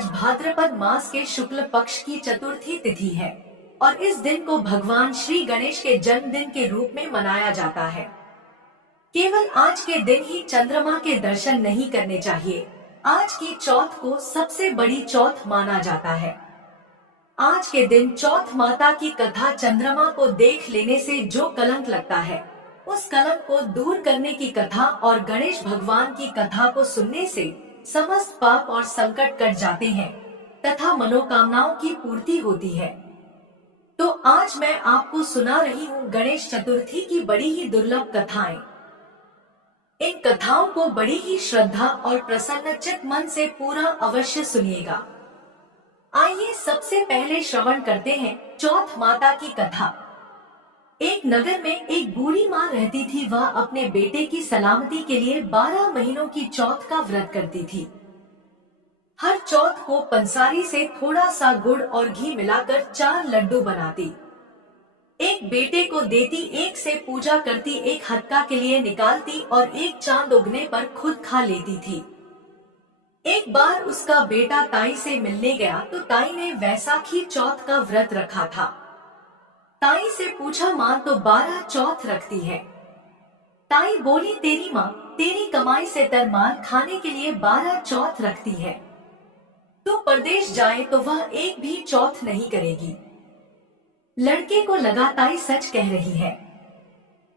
आज भाद्रपद मास के शुक्ल पक्ष की चतुर्थी तिथि है और इस दिन को भगवान श्री गणेश के जन्मदिन के रूप में मनाया जाता है। केवल आज के दिन ही चंद्रमा के दर्शन नहीं करने चाहिए। आज की चौथ को सबसे बड़ी चौथ माना जाता है। आज के दिन चौथ माता की कथा चंद्रमा को देख लेने से जो कलंक लगता है, उस कलंक को दूर करने की कथा और गणेश भगवान की कथा को सुनने से समस्त पाप और संकट कट जाते हैं तथा मनोकामनाओं की पूर्ति होती है। तो आज मैं आपको सुना रही हूँ गणेश चतुर्थी की बड़ी ही दुर्लभ कथाएं। इन कथाओं को बड़ी ही श्रद्धा और प्रसन्नचित्त मन से पूरा अवश्य सुनिएगा। आइए सबसे पहले श्रवण करते हैं चौथ माता की कथा। एक नगर में एक बूढ़ी माँ रहती थी। वह अपने बेटे की सलामती के लिए 12 महीनों की चौथ का व्रत करती थी। हर चौथ को पंसारी से थोड़ा सा गुड़ और घी मिलाकर 4 लड्डू बनाती, एक बेटे को देती, एक से पूजा करती, एक हत्का के लिए निकालती और एक चांद उगने पर खुद खा लेती थी। एक बार उसका बेटा ताई से मिलने गया तो ताई ने वैसाखी चौथ का व्रत रखा था। ताई से पूछा, माँ तो 12 चौथ रखती है। ताई बोली, तेरी माँ तेरी कमाई से तरमाल खाने के लिए 12 चौथ रखती है। तू परदेश जाए तो वह एक भी चौथ नहीं करेगी। लड़के को लगा ताई सच कह रही है।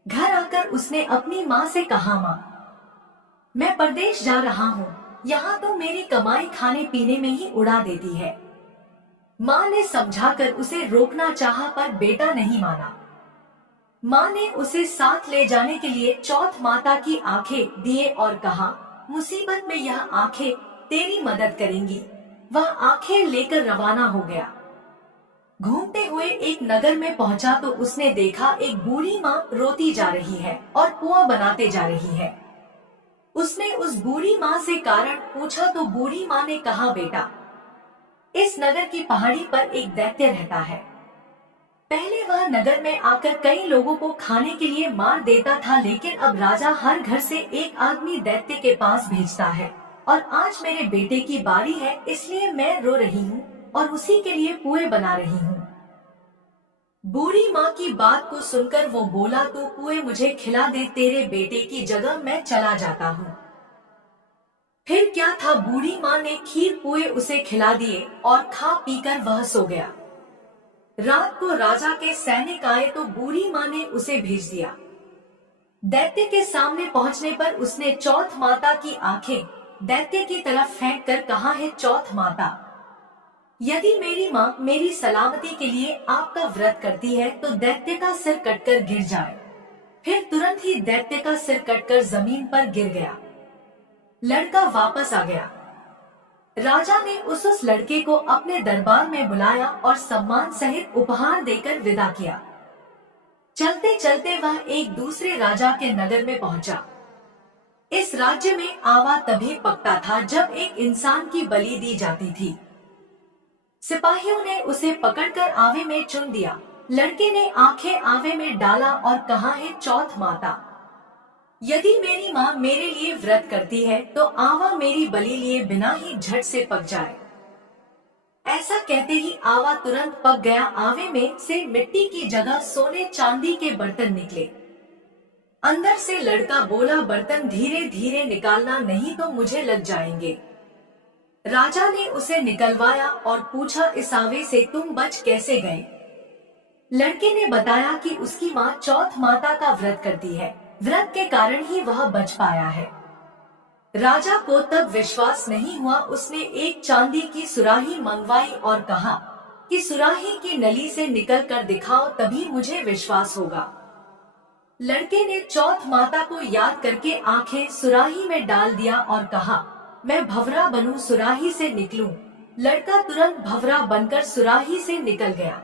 घर आकर उसने अपनी माँ से कहा, माँ मैं परदेश जा रहा हूँ, यहाँ तो मेरी कमाई खाने पीने में ही उड़ा देती है। माँ ने समझाकर उसे रोकना चाहा पर बेटा नहीं माना। माँ ने उसे साथ ले जाने के लिए चौथ माता की आंखें दिए और कहा, मुसीबत में यह आंखें तेरी मदद करेंगी। वह आंखें लेकर रवाना हो गया। घूमते हुए एक नगर में पहुंचा तो उसने देखा एक बूढ़ी माँ रोती जा रही है और पुआ बनाते जा रही है। उसने उस बूढ़ी माँ से कारण पूछा तो बूढ़ी माँ ने कहा, बेटा इस नगर की पहाड़ी पर एक दैत्य रहता है। पहले वह नगर में आकर कई लोगों को खाने के लिए मार देता था, लेकिन अब राजा हर घर से एक आदमी दैत्य के पास भेजता है और आज मेरे बेटे की बारी है, इसलिए मैं रो रही हूँ और उसी के लिए पुए बना रही हूँ। बूढ़ी माँ की बात को सुनकर वो बोला, तो पुए मुझे खिला दे, तेरे बेटे की जगह मैं चला जाता हूँ। फिर क्या था, बूढ़ी माँ ने खीर पुए उसे खिला दिए और खा पीकर वह सो गया। रात को राजा के सैनिक आए तो बूढ़ी माँ ने उसे भेज दिया। दैत्य के सामने पहुंचने पर उसने चौथ माता की आंखें दैत्य की तरफ फेंक कर कहा, है चौथ माता, यदि मेरी माँ मेरी सलामती के लिए आपका व्रत करती है तो दैत्य का सिर कटकर गिर जाए। फिर तुरंत ही दैत्य का सिर कटकर जमीन पर गिर गया। लड़का वापस आ गया। राजा ने उस लड़के को अपने दरबार में बुलाया और सम्मान सहित उपहार देकर विदा किया। चलते चलते वह एक दूसरे राजा के नगर में पहुंचा। इस राज्य में आवा तभी पकता था जब एक इंसान की बलि दी जाती थी। सिपाहियों ने उसे पकड़कर आवे में चुन दिया। लड़के ने आंखें आवे में डाला और कहा, है चौथ माता, यदि मेरी माँ मेरे लिए व्रत करती है तो आवा मेरी बलि लिए बिना ही झट से पक जाए। ऐसा कहते ही आवा तुरंत पक गया। आवे में से मिट्टी की जगह सोने चांदी के बर्तन निकले। अंदर से लड़का बोला, बर्तन धीरे धीरे निकालना, नहीं तो मुझे लग जाएंगे। राजा ने उसे निकलवाया और पूछा, इस आवे से तुम बच कैसे गए? लड़के ने बताया कि उसकी माँ चौथ माता का व्रत करती है, व्रत के कारण ही वह बच पाया है। राजा को तब विश्वास नहीं हुआ। उसने एक चांदी की सुराही मंगवाई और कहा कि सुराही की नली से निकल कर दिखाओ, तभी मुझे विश्वास होगा। लड़के ने चौथ माता को याद करके आंखें सुराही में डाल दिया और कहा, मैं भंवरा बनूं, सुराही से निकलूं। लड़का तुरंत भंवरा बनकर सुराही से निकल गया।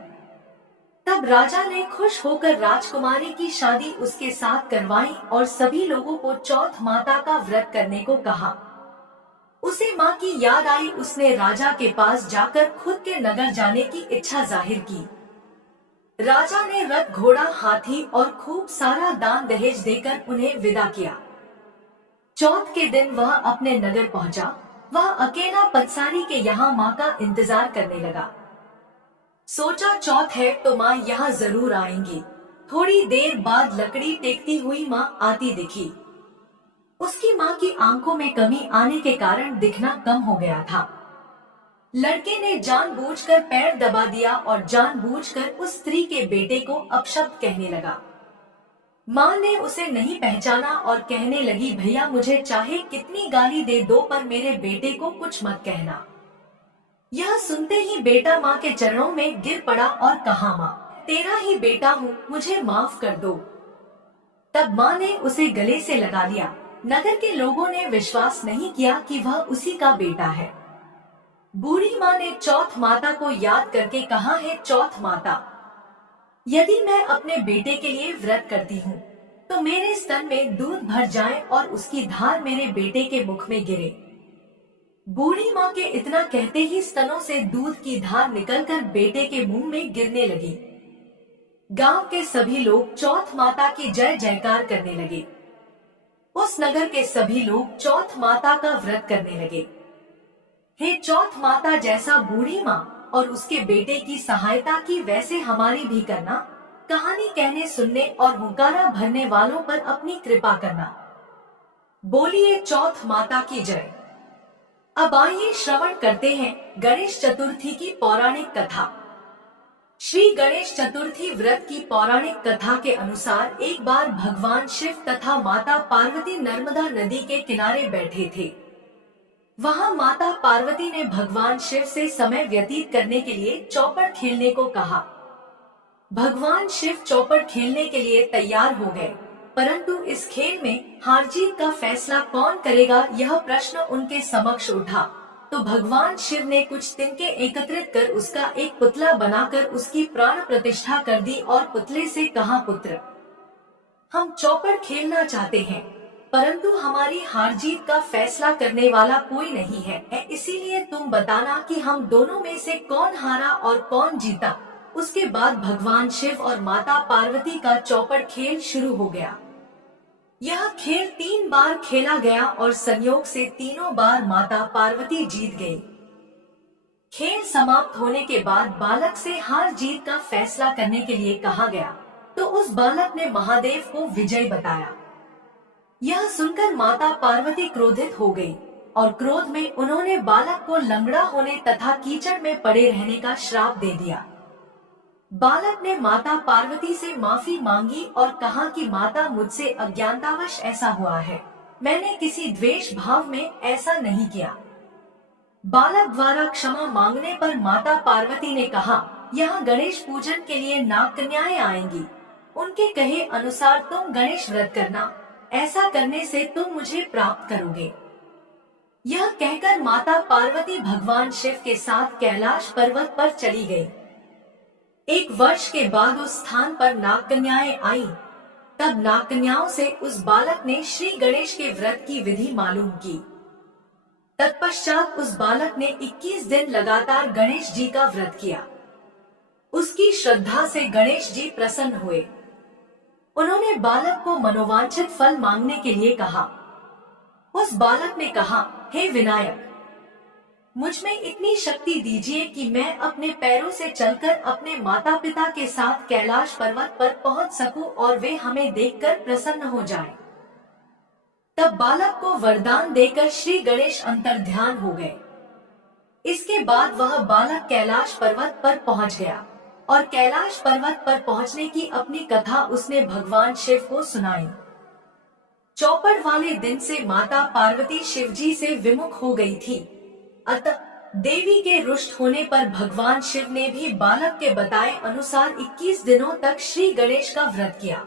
तब राजा ने खुश होकर राजकुमारी की शादी उसके साथ करवाई और सभी लोगों को चौथ माता का व्रत करने को कहा। उसे माँ की याद आई। उसने राजा के पास जाकर खुद के नगर जाने की इच्छा जाहिर की। राजा ने रथ, घोड़ा, हाथी और खूब सारा दान दहेज देकर उन्हें विदा किया। चौथ के दिन वह अपने नगर पहुंचा। वह अकेला पंसारी के यहाँ माँ का इंतजार करने लगा। सोचा चौथ है तो माँ यहाँ जरूर आएंगी। थोड़ी देर बाद लकड़ी टेकती हुई माँ आती दिखी। उसकी माँ की आंखों में कमी आने के कारण दिखना कम हो गया था। लड़के ने जानबूझकर पैर दबा दिया और जानबूझकर उस स्त्री के बेटे को अपशब्द कहने लगा। माँ ने उसे नहीं पहचाना और कहने लगी, भैया मुझे चाहे कितनी गाली दे दो पर मेरे बेटे को कुछ मत कहना। यह सुनते ही बेटा माँ के चरणों में गिर पड़ा और कहा, माँ तेरा ही बेटा हूँ, मुझे माफ कर दो। तब माँ ने उसे गले से लगा लिया। नगर के लोगों ने विश्वास नहीं किया कि वह उसी का बेटा है। बूढ़ी माँ ने चौथ माता को याद करके कहा, है चौथ माता, यदि मैं अपने बेटे के लिए व्रत करती हूँ तो मेरे स्तन में दूध भर जाए और उसकी धार मेरे बेटे के मुख में गिरे। बूढ़ी माँ के इतना कहते ही स्तनों से दूध की धार निकलकर बेटे के मुंह में गिरने लगी। गांव के सभी लोग चौथ माता की जय जयकार करने लगे। उस नगर के सभी लोग चौथ माता का व्रत करने लगे। हे चौथ माता, जैसा बूढ़ी माँ और उसके बेटे की सहायता की वैसे हमारी भी करना। कहानी कहने सुनने और हुंकारा भरने वालों पर अपनी कृपा करना। बोलिए चौथ माता की जय। अब आइए श्रवण करते हैं गणेश चतुर्थी की पौराणिक कथा। श्री गणेश चतुर्थी व्रत की पौराणिक कथा के अनुसार एक बार भगवान शिव तथा माता पार्वती नर्मदा नदी के किनारे बैठे थे। वहां माता पार्वती ने भगवान शिव से समय व्यतीत करने के लिए चौपड़ खेलने को कहा। भगवान शिव चौपड़ खेलने के लिए तैयार हो गए, परंतु इस खेल में हार जीत का फैसला कौन करेगा, यह प्रश्न उनके समक्ष उठा। तो भगवान शिव ने कुछ तिनके एकत्रित कर उसका एक पुतला बनाकर उसकी प्राण प्रतिष्ठा कर दी और पुतले से कहा, पुत्र, हम चौपड़ खेलना चाहते हैं, परंतु हमारी हार जीत का फैसला करने वाला कोई नहीं है, इसीलिए तुम बताना कि हम दोनों में से कौन हारा और कौन जीता। उसके बाद भगवान शिव और माता पार्वती का चौपड़ खेल शुरू हो गया। यह खेल 3 बार खेला गया और संयोग से तीनों बार माता पार्वती जीत गई। खेल समाप्त होने के बाद बालक से हार जीत का फैसला करने के लिए कहा गया, तो उस बालक ने महादेव को विजय बताया। यह सुनकर माता पार्वती क्रोधित हो गई और क्रोध में उन्होंने बालक को लंगड़ा होने तथा कीचड़ में पड़े रहने का श्राप दे दिया। बालक ने माता पार्वती से माफी मांगी और कहा कि माता, मुझसे अज्ञानतावश ऐसा हुआ है, मैंने किसी द्वेष भाव में ऐसा नहीं किया। बालक द्वारा क्षमा मांगने पर माता पार्वती ने कहा, यहाँ गणेश पूजन के लिए नाग कन्याएं आएंगी, उनके कहे अनुसार तुम गणेश व्रत करना, ऐसा करने से तुम मुझे प्राप्त करोगे। यह कहकर माता पार्वती भगवान शिव के साथ कैलाश पर्वत पर चली गई। 1 वर्ष के बाद उस स्थान पर नाग कन्याएं आईं। तब नाग कन्याओं से उस बालक ने श्री गणेश के व्रत की विधि मालूम की। तत्पश्चात उस बालक ने 21 दिन लगातार गणेश जी का व्रत किया। उसकी श्रद्धा से गणेश जी प्रसन्न हुए। उन्होंने बालक को मनोवांछित फल मांगने के लिए कहा। उस बालक ने कहा, हे विनायक, मुझ में इतनी शक्ति दीजिए कि मैं अपने पैरों से चलकर अपने माता पिता के साथ कैलाश पर्वत पर पहुंच सकूं और वे हमें देखकर प्रसन्न हो जाएं। तब बालक को वरदान देकर श्री गणेश अंतर्ध्यान हो गए। इसके बाद वह बालक कैलाश पर्वत पर पहुंच गया और कैलाश पर्वत पर पहुंचने की अपनी कथा उसने भगवान शिव को सुनाई। चौपड़ वाले दिन से माता पार्वती शिवजी से विमुख हो गई थी। अतः देवी के रुष्ट होने पर भगवान शिव ने भी बालक के बताए अनुसार 21 दिनों तक श्री गणेश का व्रत किया।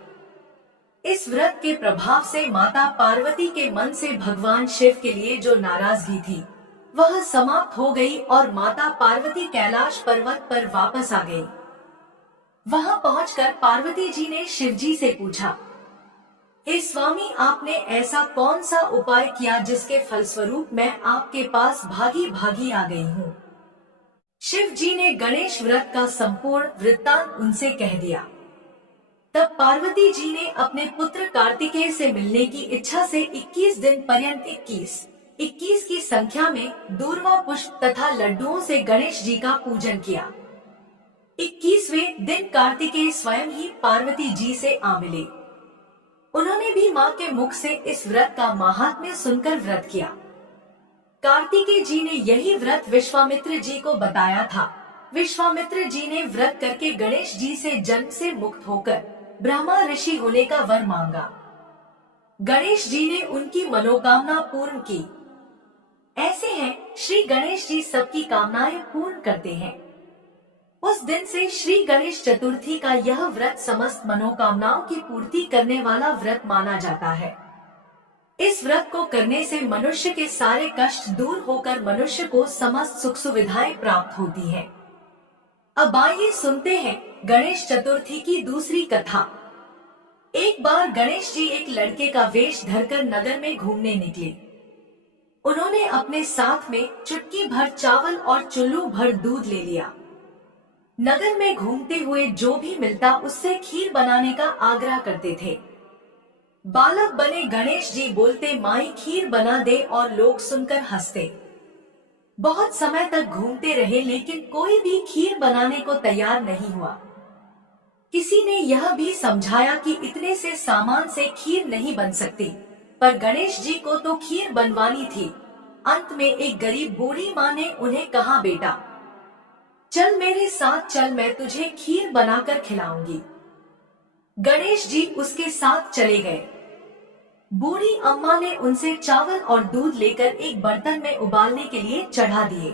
इस व्रत के प्रभाव से माता पार्वती के मन से भगवान शिव के लिए जो नाराजगी थी वह समाप्त हो गई और माता पार्वती कैलाश पर्वत पर वापस आ गई। वहां पहुंचकर पार्वती जी ने शिवजी से पूछा, हे स्वामी, आपने ऐसा कौन सा उपाय किया जिसके फलस्वरूप मैं आपके पास भागी भागी आ गई हूँ। शिव जी ने गणेश व्रत का संपूर्ण वृत्तांत उनसे कह दिया। तब पार्वती जी ने अपने पुत्र कार्तिकेय से मिलने की इच्छा से 21 दिन पर्यंत 21 21 की संख्या में दूर्वा पुष्प तथा लड्डुओं से गणेश जी का पूजन किया। 21वें दिन कार्तिकेय स्वयं ही पार्वती जी से आ मिले। उन्होंने भी मां के मुख से इस व्रत का महात्म्य सुनकर व्रत किया। कार्तिकेय जी ने यही व्रत विश्वामित्र जी को बताया था। विश्वामित्र जी ने व्रत करके गणेश जी से जन्म से मुक्त होकर ब्रह्मा ऋषि होने का वर मांगा। गणेश जी ने उनकी मनोकामना पूर्ण की। ऐसे हैं श्री गणेश जी सबकी कामनाएं पूर्ण करते हैं। उस दिन से श्री गणेश चतुर्थी का यह व्रत समस्त मनोकामनाओं की पूर्ति करने वाला व्रत माना जाता है। इस व्रत को करने से मनुष्य के सारे कष्ट दूर होकर मनुष्य को समस्त सुख सुविधाएं प्राप्त होती हैं। अब आइए सुनते हैं गणेश चतुर्थी की दूसरी कथा। एक बार गणेश जी एक लड़के का वेश धरकर नगर में घूमने निकले। उन्होंने अपने साथ में चुटकी भर चावल और चुल्लू भर दूध ले लिया। नगर में घूमते हुए जो भी मिलता उससे खीर बनाने का आग्रह करते थे। बालक बने गणेश जी बोलते, माई खीर बना दे, और लोग सुनकर हंसते। बहुत समय तक घूमते रहे लेकिन कोई भी खीर बनाने को तैयार नहीं हुआ। किसी ने यह भी समझाया कि इतने से सामान से खीर नहीं बन सकती, पर गणेश जी को तो खीर बनवानी थी। अंत में एक गरीब बूढ़ी माँ ने उन्हें कहा, बेटा चल मेरे साथ चल, मैं तुझे खीर बनाकर खिलाऊंगी। गणेश जी उसके साथ चले गए। बूढ़ी अम्मा ने उनसे चावल और दूध लेकर एक बर्तन में उबालने के लिए चढ़ा दिए।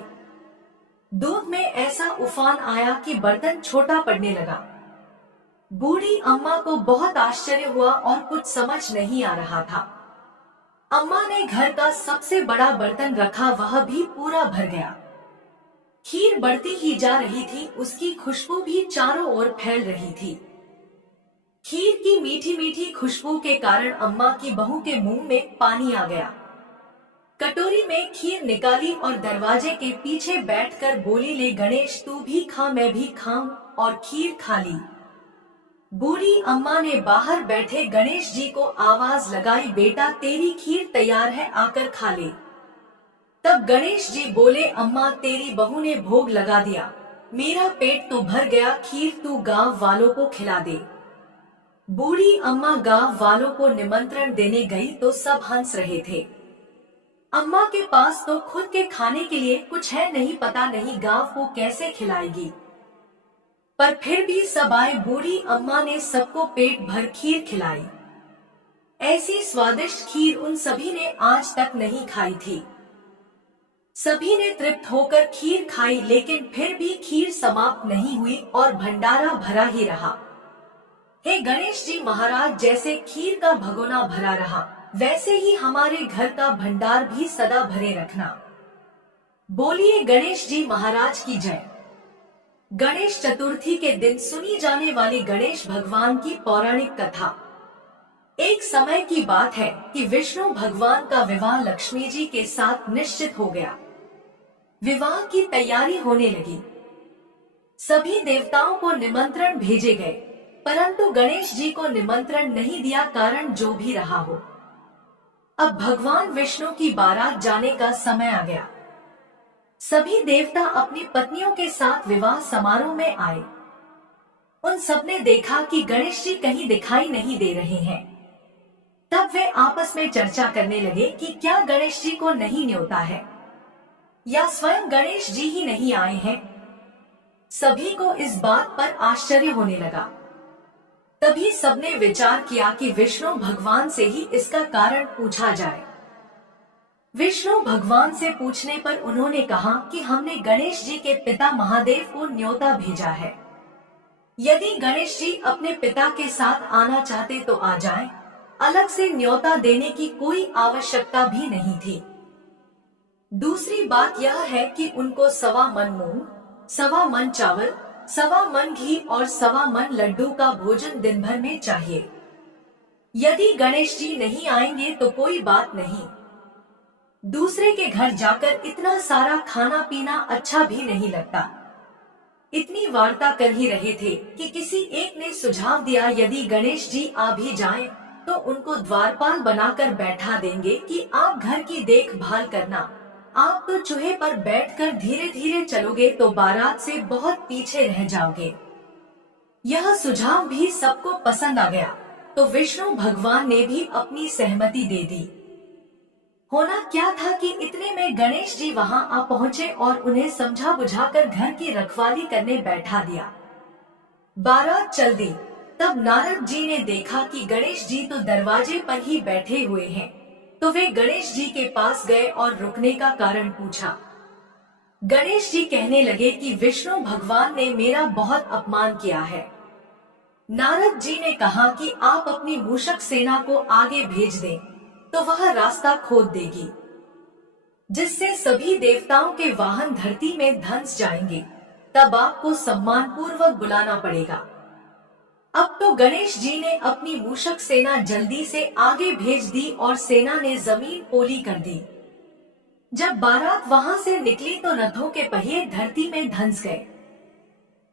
दूध में ऐसा उफान आया कि बर्तन छोटा पड़ने लगा। बूढ़ी अम्मा को बहुत आश्चर्य हुआ और कुछ समझ नहीं आ रहा था। अम्मा ने घर का सबसे बड़ा बर्तन रखा, वह भी पूरा भर गया। खीर बढ़ती ही जा रही थी, उसकी खुशबू भी चारों ओर फैल रही थी। खीर की मीठी मीठी खुशबू के कारण अम्मा की बहू के मुंह में पानी आ गया। कटोरी में खीर निकाली और दरवाजे के पीछे बैठकर बोली, ले गणेश तू भी खा मैं भी खाऊं, और खीर खा ली। बूढ़ी अम्मा ने बाहर बैठे गणेश जी को आवाज लगाई, बेटा तेरी खीर तैयार है, आकर खा ले। तब गणेश जी बोले, अम्मा तेरी बहू ने भोग लगा दिया, मेरा पेट तो भर गया, खीर तू गांव वालों को खिला दे। बूढ़ी अम्मा गांव वालों को निमंत्रण देने गई तो सब हंस रहे थे। अम्मा के पास तो खुद के खाने के लिए कुछ है नहीं, पता नहीं गांव को कैसे खिलाएगी। पर फिर भी सब आए। बूढ़ी अम्मा ने सबको पेट भर खीर खिलाई। ऐसी स्वादिष्ट खीर उन सभी ने आज तक नहीं खाई थी। सभी ने तृप्त होकर खीर खाई, लेकिन फिर भी खीर समाप्त नहीं हुई और भंडारा भरा ही रहा। हे गणेश जी महाराज, जैसे खीर का भगोना भरा रहा, वैसे ही हमारे घर का भंडार भी सदा भरे रखना। बोलिए गणेश जी महाराज की जय। गणेश चतुर्थी के दिन सुनी जाने वाली गणेश भगवान की पौराणिक कथा। एक समय की बात है कि विष्णु भगवान का विवाह लक्ष्मी जी के साथ निश्चित हो गया। विवाह की तैयारी होने लगी। सभी देवताओं को निमंत्रण भेजे गए, परंतु गणेश जी को निमंत्रण नहीं दिया, कारण जो भी रहा हो। अब भगवान विष्णु की बारात जाने का समय आ गया। सभी देवता अपनी पत्नियों के साथ विवाह समारोह में आए। उन सबने देखा कि गणेश जी कहीं दिखाई नहीं दे रहे हैं। तब वे आपस में चर्चा करने लगे कि क्या गणेश जी को नहीं न्योता है, या स्वयं गणेश जी ही नहीं आए हैं। सभी को इस बात पर आश्चर्य होने लगा। तभी सबने विचार किया कि विष्णु भगवान से ही इसका कारण पूछा जाए। विष्णु भगवान से पूछने पर उन्होंने कहा कि हमने गणेश जी के पिता महादेव को न्योता भेजा है। यदि गणेश जी अपने पिता के साथ आना चाहते तो आ जाएं, अलग से न्योता देने की कोई आवश्यकता भी नहीं थी। दूसरी बात यह है कि उनको 1.25 मन मूंग, 1.25 मन चावल, 1.25 मन घी और 1.25 मन लड्डू का भोजन दिन भर में चाहिए। यदि गणेश जी नहीं आएंगे तो कोई बात नहीं, दूसरे के घर जाकर इतना सारा खाना पीना अच्छा भी नहीं लगता। इतनी वार्ता कर ही रहे थे कि किसी एक ने सुझाव दिया, यदि गणेश जी आ भी जाएं, तो उनको द्वारपाल बनाकर बैठा देंगे कि आप घर की देखभाल करना। आप तो चूहे पर बैठकर धीरे धीरे चलोगे तो बारात से बहुत पीछे रह जाओगे। यह सुझाव भी सबको पसंद आ गया, तो विष्णु भगवान ने भी अपनी सहमति दे दी। होना क्या था कि इतने में गणेश जी वहां आ पहुंचे और उन्हें समझा बुझाकर घर की रखवाली करने बैठा दिया। बारात चल दी। तब नारद जी ने देखा कि गणेश जी तो दरवाजे पर ही बैठे हुए हैं, तो वे गणेश जी के पास गए और रुकने का कारण पूछा। गणेश जी कहने लगे कि विष्णु भगवान ने मेरा बहुत अपमान किया है। नारद जी ने कहा कि आप अपनी मूषक सेना को आगे भेज दें, तो वह रास्ता खोद देगी, जिससे सभी देवताओं के वाहन धरती में धंस जाएंगे। तब आपको सम्मान पूर्वक बुलाना पड़ेगा। अब तो गणेश जी ने अपनी मूषक सेना जल्दी से आगे भेज दी और सेना ने जमीन पोली कर दी। जब बारात वहां से निकली तो रथों के पहिए धरती में धंस गए।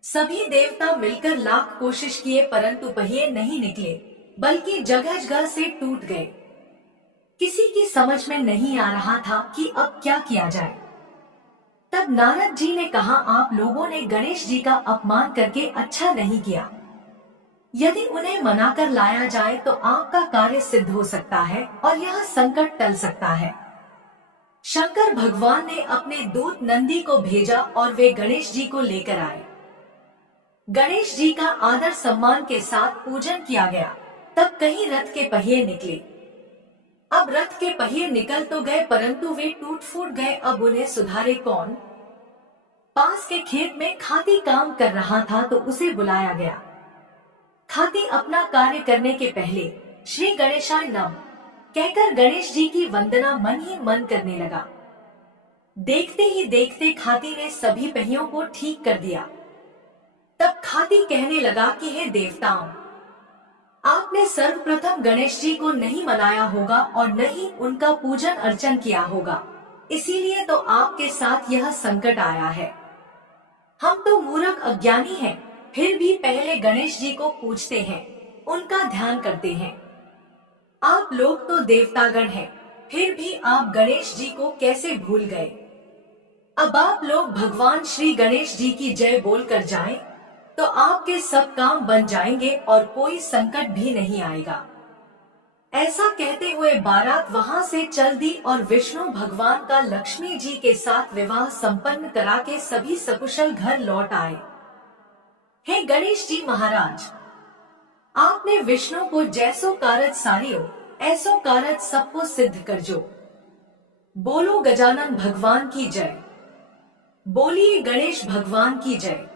सभी देवता मिलकर लाख कोशिश किए, परंतु पहिए नहीं निकले, बल्कि जगह जगह से टूट गए। किसी की समझ में नहीं आ रहा था कि अब क्या किया जाए। तब नारद जी ने कहा, आप लोगों ने गणेश जी का अपमान करके अच्छा नहीं किया। यदि उन्हें मनाकर लाया जाए तो आपका कार्य सिद्ध हो सकता है और यह संकट टल सकता है। शंकर भगवान ने अपने दूत नंदी को भेजा और वे गणेश जी को लेकर आए। गणेश जी का आदर सम्मान के साथ पूजन किया गया। तब कहीं रथ के पहिए निकले। अब रथ के पहिए निकल तो गए, परंतु वे टूट फूट गए। अब उन्हें सुधारे कौन? पास के खेत में खाती काम कर रहा था, तो उसे बुलाया गया। खाती अपना कार्य करने के पहले श्री गणेशाय नमः कहकर गणेश जी की वंदना मन ही मन करने लगा। देखते ही देखते खाती ने सभी पहियों को ठीक कर दिया। तब खाती कहने लगा कि हे देवताओं, आपने सर्वप्रथम गणेश जी को नहीं मनाया होगा और न ही उनका पूजन अर्चन किया होगा, इसीलिए तो आपके साथ यह संकट आया है। हम तो मूर्ख अज्ञानी हैं, फिर भी पहले गणेश जी को पूजते हैं, उनका ध्यान करते हैं। आप लोग तो देवतागण हैं, फिर भी आप गणेश जी को कैसे भूल गए? अब आप लोग भगवान श्री गणेश जी की जय बोलकर जाएं, तो आपके सब काम बन जाएंगे और कोई संकट भी नहीं आएगा। ऐसा कहते हुए बारात वहां से चल दी और विष्णु भगवान का लक्ष्मी जी के साथ विवाह संपन्न करा के सभी सकुशल घर लौट आए। हे गणेश जी महाराज, आपने विष्णु को जैसो कारज सारियो, ऐसो कारज सबको सिद्ध कर जो। बोलो गजानन भगवान की जय। बोलिए गणेश भगवान की जय।